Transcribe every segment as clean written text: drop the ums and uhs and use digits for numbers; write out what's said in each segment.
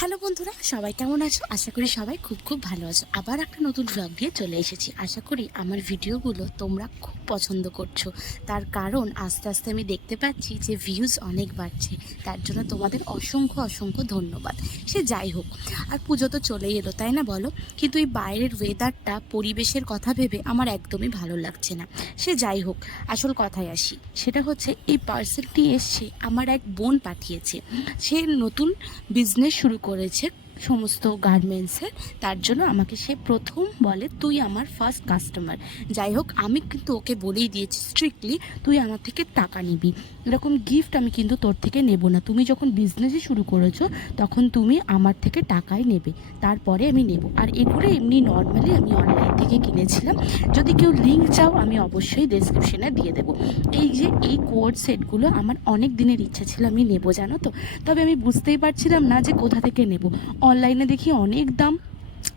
Hello বন্ধুরা, সবাই কেমন আছো? আশা করি সবাই খুব খুব ভালো আছো। আবার একটা নতুন ব্লগ দিয়ে চলে এসেছি। আশা করি আমার ভিডিওগুলো তোমরা খুব পছন্দ করছো। তার কারণ আস্তে আস্তে আমি দেখতে পাচ্ছি যে ভিউজ অনেক বাড়ছে। তার জন্য তোমাদের অসংখ্য অসংখ্য ধন্যবাদ। সে যাই হোক, আর পুজো তো চলেই এলো, তাই না বলো? কিন্তু এই বাইরের ওয়েদারটা, পরিবেশের কথা ভেবে আমার একদমই ভালো লাগছে না। সে যাই হোক, আসল কথায় আসি। সেটা হচ্ছে এই পার্সেলটি এসছে আমার এক বোন পাঠিয়েছে। সে নতুন বিজনেস শুরু করেছে সমস্ত গার্মেন্টসের। তার জন্য আমাকে সে প্রথম বলে, তুই আমার ফার্স্ট কাস্টমার। যাই হোক, আমি কিন্তু ওকে বলেই দিয়েছি স্ট্রিক্টলি, তুই আমার থেকে টাকা নিবি, এরকম গিফট আমি কিন্তু তোর থেকে নেব না। তুমি যখন বিজনেসই শুরু করেছো তখন তুমি আমার থেকে টাকাই নেবে, তারপরে আমি নেব। আর এগুলো এমনি নর্মালি আমি অনলাইন থেকে কিনেছিলাম। যদি কেউ লিঙ্ক চাও আমি অবশ্যই ডেসক্রিপশনে দিয়ে দেবো। এই কোড সেটগুলো আমার অনেক দিনের ইচ্ছা ছিল আমি নেব, জানো তো। তবে আমি বুঝতেই পারছিলাম না যে কোথা থেকে নেব। অনলাইনে দেখি অনেক দাম,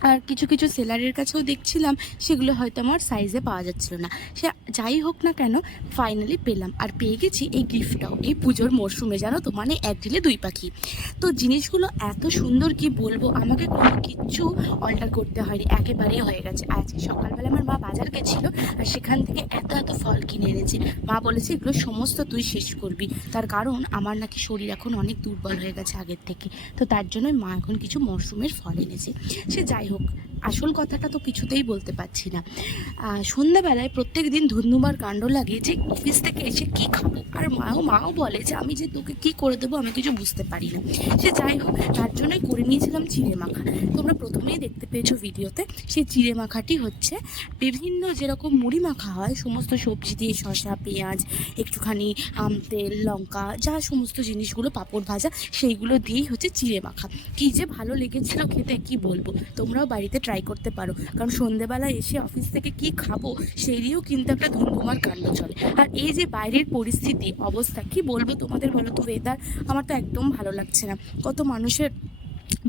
আর কিছু কিছু সেলারের কাছেও দেখছিলাম সেগুলো হয়তো আমার সাইজে পাওয়া যাচ্ছিল না। সে যাই হোক না কেন, ফাইনালি পেলাম, আর পেয়ে গেছি এই গিফটটাও এই পুজোর মরশুমে, জানো তো, মানে এক ঢিলে দুই পাখি। তো জিনিসগুলো এত সুন্দর কি বলবো, আমাকে কোনো কিচ্ছু অল্টার করতে হয়নি, একেবারেই হয়ে গেছে। আজকে সকালবেলা আমার মা বাজার গেছিলো, আর সেখান থেকে এত এত ফল কিনে এনেছে। মা বলেছে এগুলো সমস্ত তুই শেষ করবি, তার কারণ আমার নাকি শরীর এখন অনেক দুর্বল হয়ে গেছে আগের থেকে। তো তার জন্যই মা এখন কিছু মরশুমের ফল এনেছে। সে যাই হোক, আসল কথাটা তো কিছুতেই বলতে পারছি না। সন্ধ্যাবেলায় প্রত্যেক দিন ধুন্ধুমার কাণ্ড লাগে যে অফিস থেকে এসে কি খাবো, আর মাও বলে যে আমি যে তোকে কি করে দেবো আমি কিছু বুঝতে পারি না। সে যাই হোক, তার জন্যই করে নিয়েছিলাম চিড়ে মাখা। তোমরা প্রথমেই দেখতে পেয়েছো ভিডিওতে। সেই চিড়ে মাখাটি হচ্ছে বিভিন্ন যেরকম মুড়ি মাখা হয় সমস্ত সবজি দিয়ে, শসা, পেঁয়াজ, একটুখানি তেল, লঙ্কা, যা সমস্ত জিনিসগুলো, পাঁপড় ভাজা, সেইগুলো দিয়েই হচ্ছে চিড়ে মাখা। কী যে ভালো লেগেছিল খেতে, কি বলবো। তোমরাও বাড়িতে ট্রাই করতে পারো, কারণ সন্ধেবেলা এসে অফিস থেকে কি খাবো সেইটিও কিন্তু একটা ধুমধুমার কাণ্ড চলে। আর এই যে বাইরের পরিস্থিতি, অবস্থা কি বলবো তোমাদের, বলো তো। ওয়েদার আমার তো একদম ভালো লাগছে না। কত মানুষের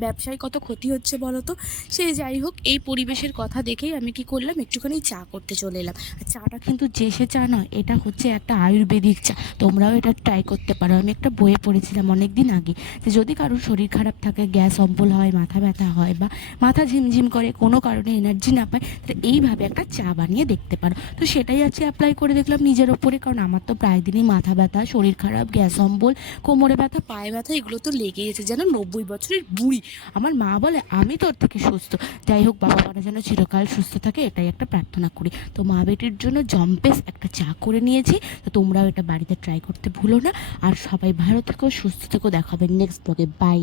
ব্যবসায় কত ক্ষতি হচ্ছে বলো তো। সে যাই হোক, এই পরিবেশের কথা দেখেই আমি কি করলাম, একটুখানি চা করতে চলে এলাম। আর চাটা কিন্তু যে সে চা নয়, এটা হচ্ছে একটা আয়ুর্বেদিক চা। তোমরাও এটা ট্রাই করতে পারো। আমি একটা বইয়ে পড়েছিলাম অনেক দিন আগে, যে যদি কারোর শরীর খারাপ থাকে, গ্যাস অম্বল হয়, মাথা ব্যথা হয়, বা মাথা ঝিমঝিম করে, কোনো কারণে এনার্জি না পায়, তাহলে এইভাবে একটা চা বানিয়ে দেখতে পারো। তো সেটাই আছে, অ্যাপ্লাই করে দেখলাম নিজের ওপরে। কারণ আমার তো প্রায় দিনই মাথা ব্যথা, শরীর খারাপ, গ্যাস অম্বল, কোমরে ব্যথা, পায়ে ব্যথা, এগুলো তো লেগেই আছে, যেন 90 বছরের বুড়ি। আমার মা বলে আমি তোর থেকে সুস্থ। যাই হোক, বাবা মারা যেন চিরকাল সুস্থ থাকে, এটাই একটা প্রার্থনা করি। তো মা বেটির জন্য জম্পেস একটা চা করে নিয়েছি। তো তোমরাও এটা বাড়িতে ট্রাই করতে ভুলো না। আর সবাই ভালো থেকো, সুস্থ থেকো। দেখাবে নেক্সট ব্লগে। বাই।